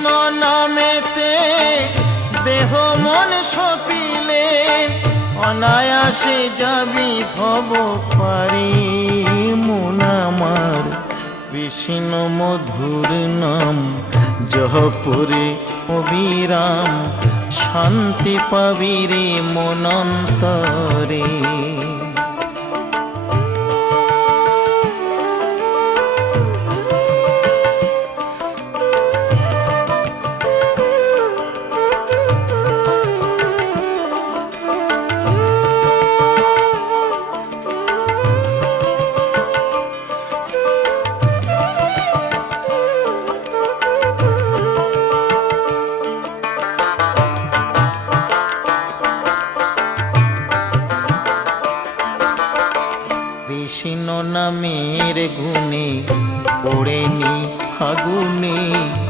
কৃষ্ণ নামেতে দেহ মন সপিলে অনায়াসে যাবি ভব পারি। মন আমার কৃষ্ণ মধুর নাম জপরে অবিরাম, শান্তি পাবি রে মন অন্তরে। কৃষ্ণ নামের গুণে ওড়েনি আগুনে